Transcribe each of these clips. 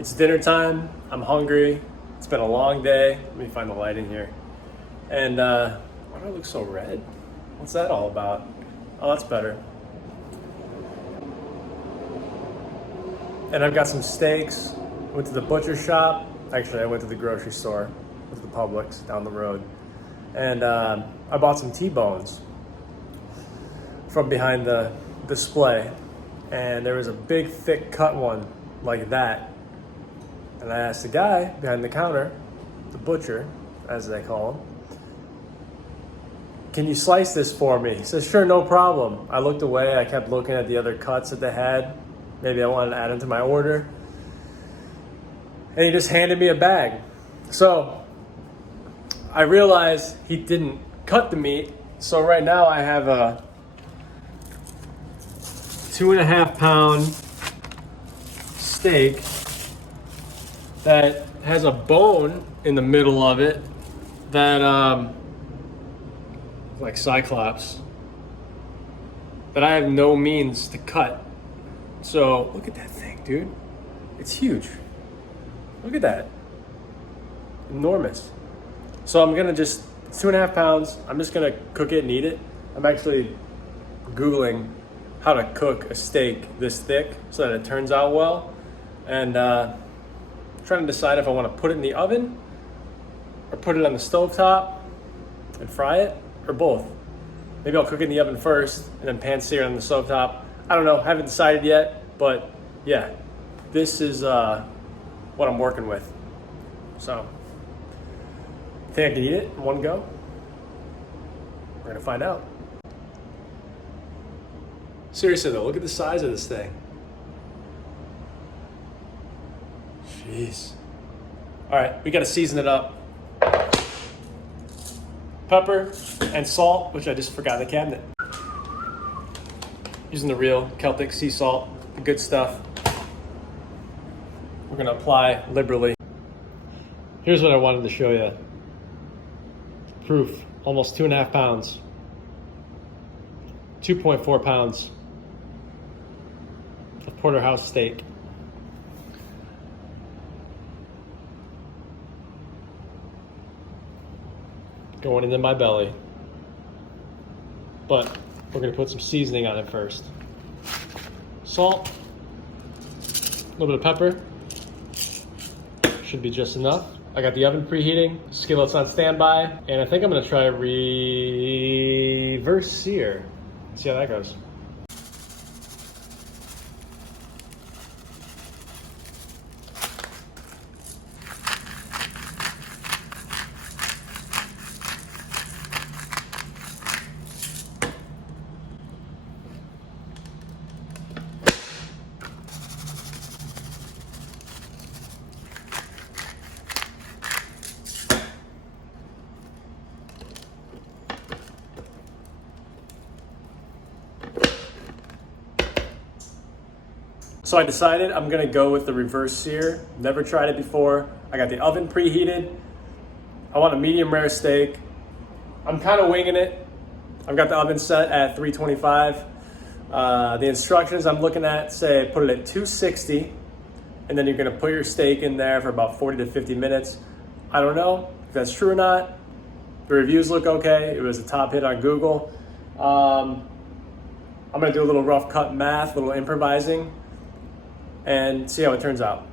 It's dinner time. I'm hungry. It's been a long day. Let me find the light in here. And why do I look so red? What's that all about? Oh, that's better. And I've got some steaks. Went to the butcher shop. Actually, I went to the grocery store. Went to the Publix down the road. And I bought some T-bones from behind the display. And there was a big, thick cut one like that. And I asked the guy behind the counter, the butcher, as they call him, can you slice this for me? He says, sure, no problem. I looked away. I kept looking at the other cuts that they had. Maybe I wanted to add them to my order. And he just handed me a bag. So I realized he didn't cut the meat. So right now I have a 2.5 pound steak that has a bone in the middle of it that like Cyclops, that I have no means to cut. So look at that thing, dude. It's huge. Look at that. Enormous. So I'm gonna just, it's 2.5 pounds. I'm just gonna cook it and eat it. I'm actually Googling how to cook a steak this thick so that it turns out well. And trying to decide if I want to put it in the oven or put it on the stovetop and fry it, or both. Maybe I'll cook it in the oven first and then pan sear it on the stovetop. I don't know, haven't decided yet, but yeah, this is what I'm working with. So, think I can eat it in one go? We're gonna find out. Seriously though, look at the size of this thing. Jeez. All right, we gotta season it up. Pepper and salt, which I just forgot in the cabinet. Using the real Celtic sea salt, the good stuff. We're gonna apply liberally. Here's what I wanted to show you. Proof, almost 2.5 pounds. 2.4 pounds of porterhouse steak. Going into my belly. But we're gonna put some seasoning on it first. Salt, a little bit of pepper. Should be just enough. I got the oven preheating, skillet's on standby, and I think I'm gonna try reverse-sear. See how that goes. So I decided I'm gonna go with the reverse sear. Never tried it before. I got the oven preheated. I want a medium rare steak. I'm kind of winging it. I've got the oven set at 325. The instructions I'm looking at say put it at 260, and then you're gonna put your steak in there for about 40 to 50 minutes. I don't know if that's true or not. The reviews look okay. It was a top hit on Google. I'm gonna do a little rough cut math, a little improvising, and see how it turns out.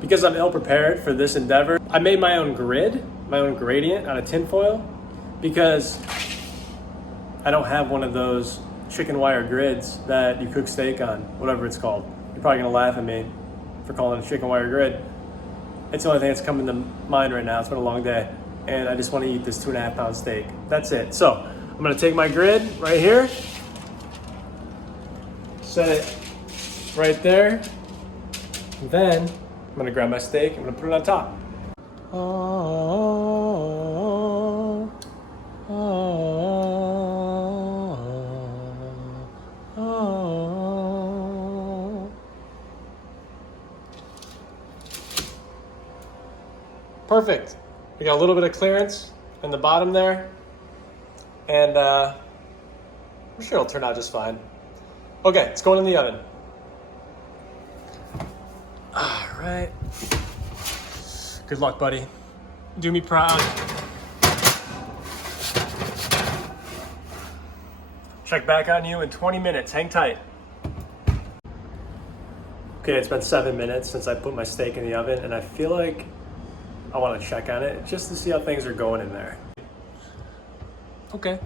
Because I'm ill prepared for this endeavor, I made my own grid, my own gradient out of tinfoil, because I don't have one of those chicken wire grids that you cook steak on, whatever it's called. You're probably gonna laugh at me for calling it a chicken wire grid. It's the only thing that's coming to mind right now. It's been a long day, and I just wanna eat this 2.5 pound steak. That's it. So I'm gonna take my grid right here, set it right there. And then I'm gonna grab my steak, I'm gonna put it on top. Oh, oh, oh, oh. Perfect. We got a little bit of clearance in the bottom there, and I'm sure it'll turn out just fine. Okay, it's going in the oven. All right. Good luck, buddy. Do me proud. Check back on you in 20 minutes. Hang tight. Okay, it's been 7 minutes since I put my steak in the oven, and I feel like I want to check on it just to see how things are going in there. Okay.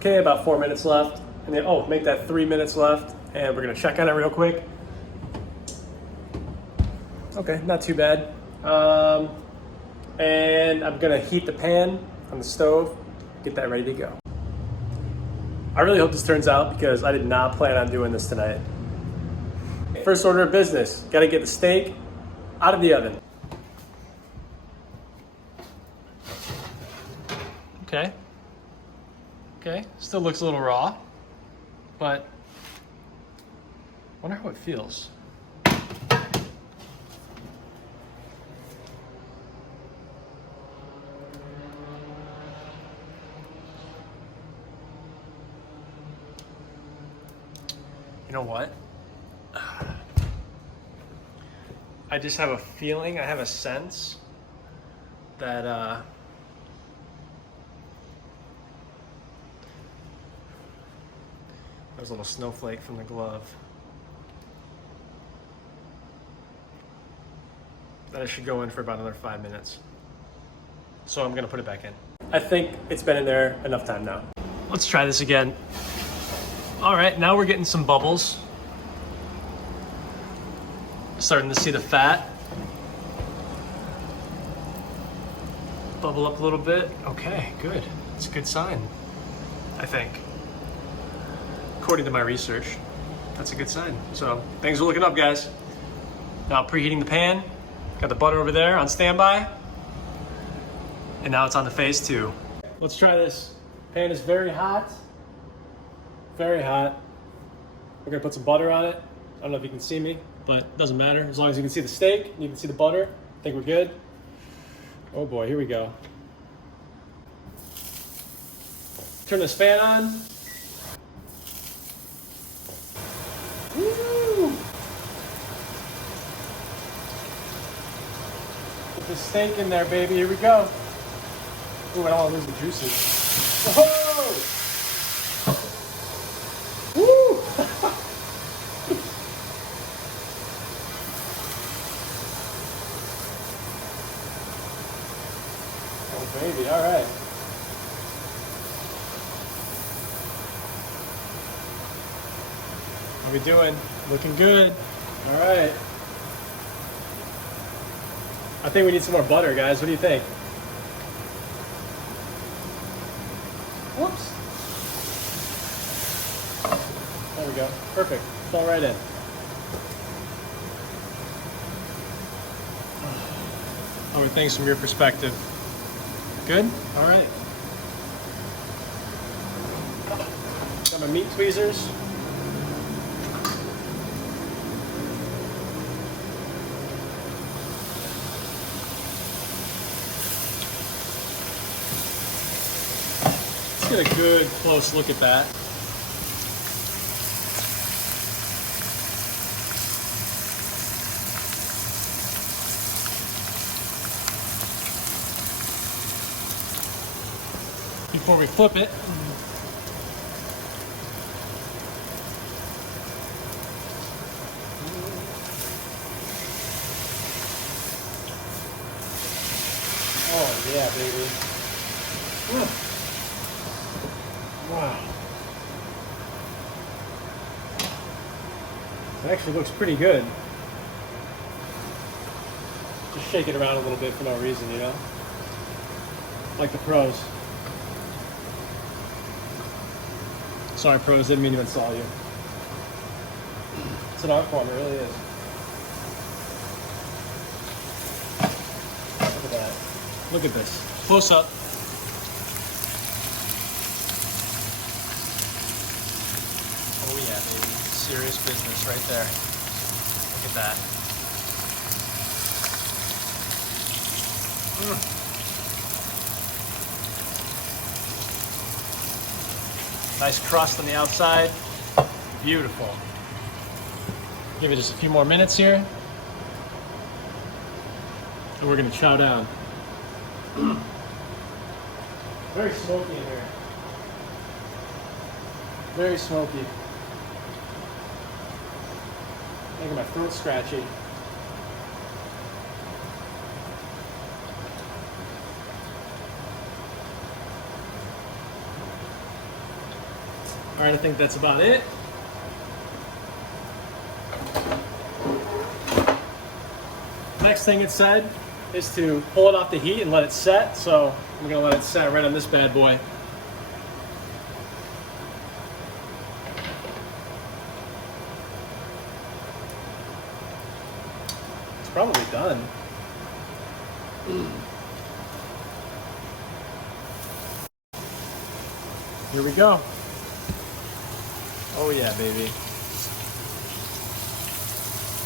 Okay, about 4 minutes left. And then, make that 3 minutes left, and we're gonna check on it real quick. Okay, not too bad. And I'm gonna heat the pan on the stove, get that ready to go. I really hope this turns out because I did not plan on doing this tonight. First order of business, gotta get the steak out of the oven. Okay. Okay, still looks a little raw, but wonder how it feels. You know what? I just have a feeling, I have a sense that there's a little snowflake from the glove. That it should go in for about another 5 minutes. So I'm gonna put it back in. I think it's been in there enough time now. Let's try this again. All right, now we're getting some bubbles. Starting to see the fat bubble up a little bit. Okay, good. It's a good sign, I think. According to my research, that's a good sign. So things are looking up, guys. Now preheating the pan. Got the butter over there on standby. And now it's on the face too. Let's try this. Pan is very hot. Very hot. We're gonna put some butter on it. I don't know if you can see me, but it doesn't matter. As long as you can see the steak, you can see the butter, I think we're good. Oh boy, here we go. Turn this fan on. Woo! Put the steak in there, baby. Here we go. Ooh, I don't want to lose the juices. Whoa! Woo! Oh, baby. All right. How we doing? Looking good. All right. I think we need some more butter, guys. What do you think? Whoops. There we go. Perfect. Fell right in. How are things from your perspective? Good? All right. Got my meat tweezers. Let's get a good close look at that. Before we flip it. Oh yeah, baby. Whew. Wow. It actually looks pretty good. Just shake it around a little bit for no reason, you know? Like the pros. Sorry, pros, didn't mean to install you. It's an art form, it really is. Look at that. Look at this. Close up. Oh yeah, baby. Serious business right there. Look at that. Nice crust on the outside. Beautiful. Give it just a few more minutes here. and we're gonna chow down. Very smoky in here. Very smoky. Making my throat scratchy. All right, I think that's about it. Next thing it said is to pull it off the heat and let it set. So I'm gonna let it set right on this bad boy. It's probably done. Here we go. Oh yeah, baby.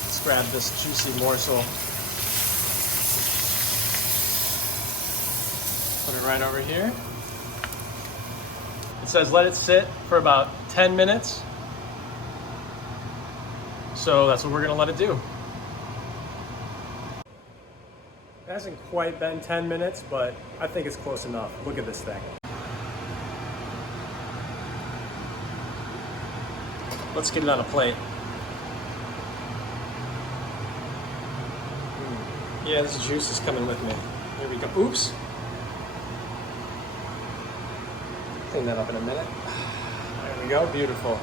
Let's grab this juicy morsel. Put it right over here. It says let it sit for about 10 minutes. So that's what we're gonna let it do. It hasn't quite been 10 minutes, but I think it's close enough. Look at this thing. Let's get it on a plate. Yeah, this juice is coming with me. Here we go. Oops. Clean that up in a minute. There we go. Beautiful.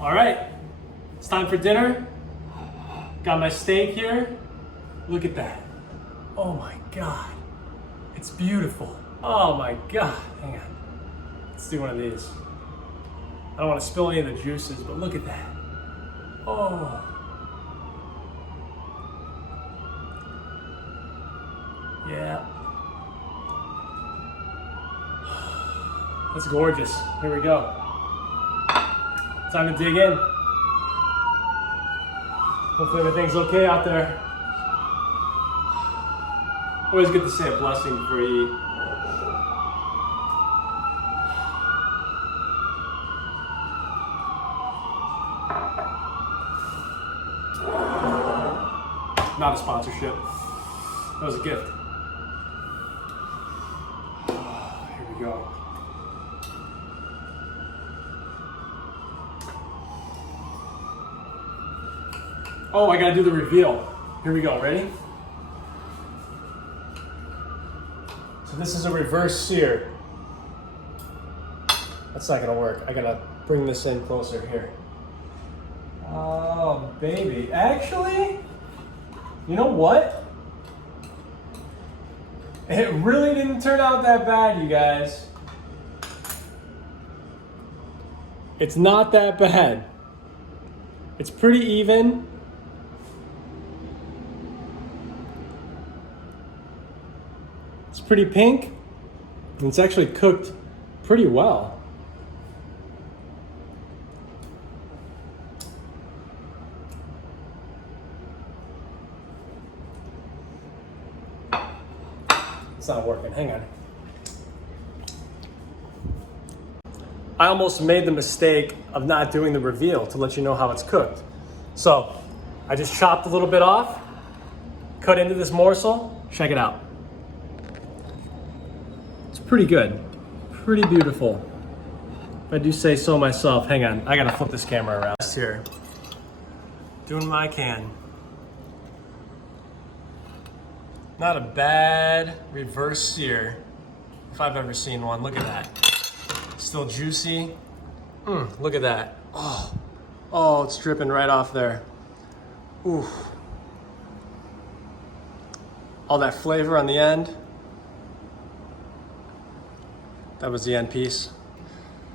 All right, it's time for dinner. Got my steak here. Look at that. Oh my God, it's beautiful. Oh my God, hang on. Let's do one of these. I don't want to spill any of the juices, but look at that. Oh. Yeah. That's gorgeous. Here we go. Time to dig in. Hopefully everything's okay out there. Always good to say a blessing before you eat. Not a sponsorship. That was a gift. Here we go. Oh, I gotta do the reveal. Here we go, ready? So this is a reverse sear. That's not gonna work. I gotta bring this in closer here. Oh, baby. Actually, you know what? It really didn't turn out that bad, you guys. It's not that bad. It's pretty even. It's pretty pink, and it's actually cooked pretty well. It's not working, hang on. I almost made the mistake of not doing the reveal to let you know how it's cooked. So, I just chopped a little bit off, cut into this morsel, check it out. Pretty good, pretty beautiful. If I do say so myself. Hang on, I gotta flip this camera around. Here, doing what I can. Not a bad reverse sear, if I've ever seen one. Look at that, still juicy. Look at that. Oh, it's dripping right off there. Ooh, all that flavor on the end. That was the end piece.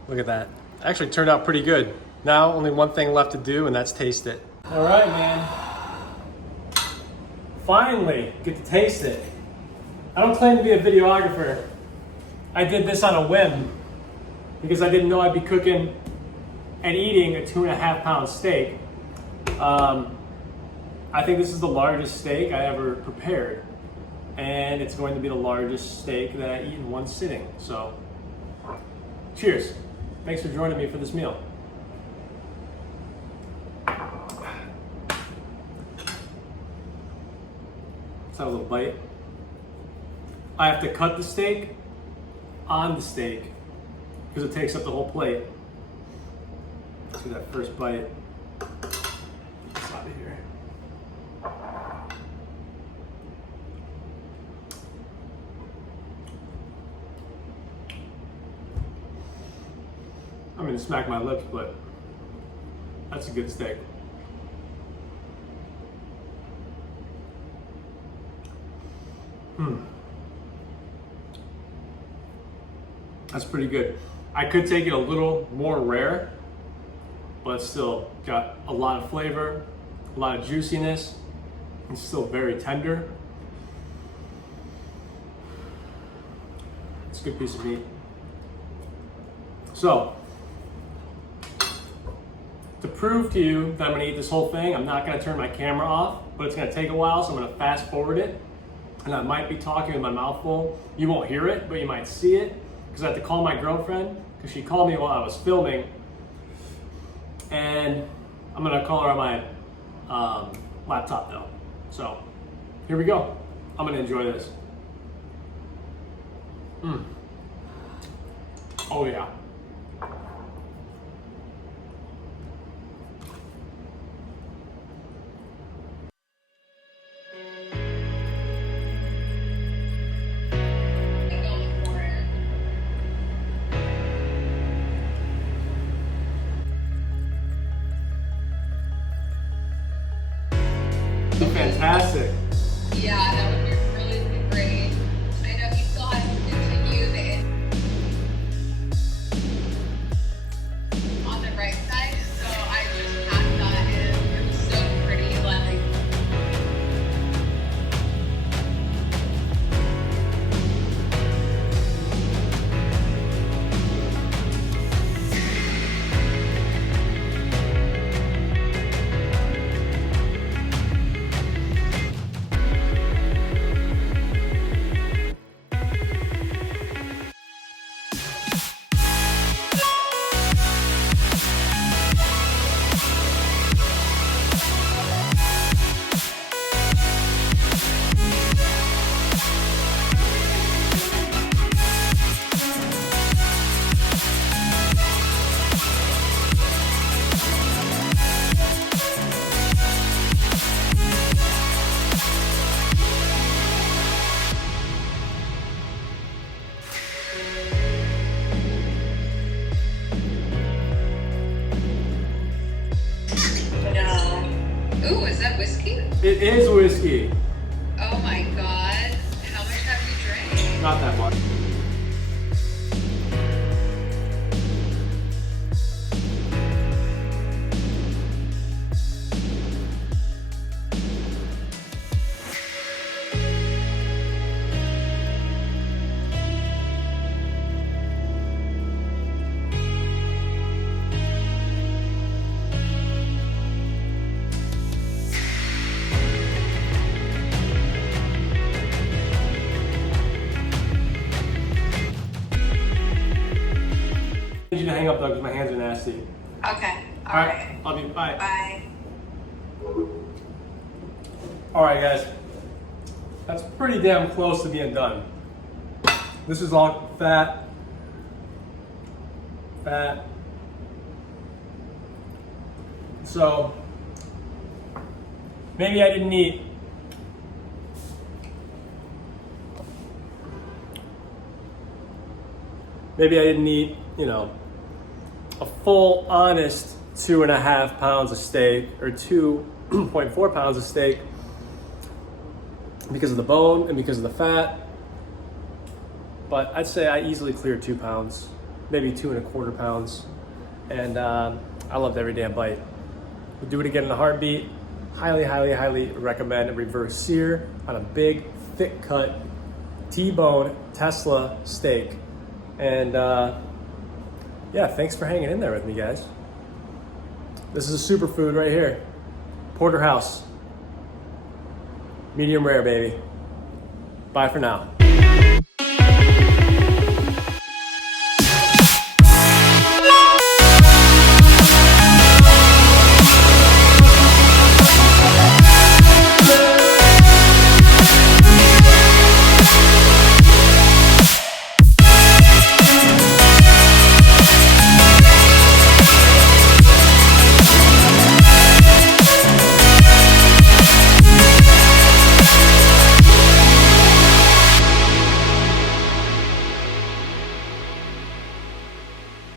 Look at that. Actually turned out pretty good. Now only one thing left to do, and that's taste it. All right, man. Finally get to taste it. I don't claim to be a videographer. I did this on a whim because I didn't know I'd be cooking and eating a 2.5-pound steak. I think this is the largest steak I ever prepared, and it's going to be the largest steak that I eat in one sitting. So, cheers. Thanks for joining me for this meal. Let's have a little bite. I have to cut the steak on the steak because it takes up the whole plate. Let's do that first bite. It's out of here. I'm gonna smack my lips, but that's a good steak. That's pretty good. I could take it a little more rare, but it's still got a lot of flavor, a lot of juiciness. It's still very tender. It's a good piece of meat. So, to prove to you that I'm gonna eat this whole thing, I'm not gonna turn my camera off, but it's gonna take a while, so I'm gonna fast forward it. And I might be talking with my mouth full. You won't hear it, but you might see it, because I have to call my girlfriend, because she called me while I was filming. And I'm gonna call her on my laptop though. So, here we go. I'm gonna enjoy this. Oh yeah. Fantastic. Yeah, that would be really great. I know he still has to continue on the right side, so I just passed that and it was so pretty. Like, ooh, is that whiskey? It is whiskey. Oh my god. How much have you drank? Not that much. I need you to hang up though, because my hands are nasty. Okay. All right. Love you. Bye. Bye. All right, guys. That's pretty damn close to being done. This is all fat. Fat. So, maybe I didn't eat you know, a full honest 2.5 pounds of steak or 2.4 pounds of steak because of the bone and because of the fat. But I'd say I easily cleared 2 pounds, maybe 2.25 pounds. And I loved every damn bite. Would do it again in a heartbeat. Highly, highly, highly recommend a reverse sear on a big, thick cut T-bone Tesla steak. And yeah, thanks for hanging in there with me, guys. This is a superfood right here. Porterhouse. Medium rare, baby. Bye for now.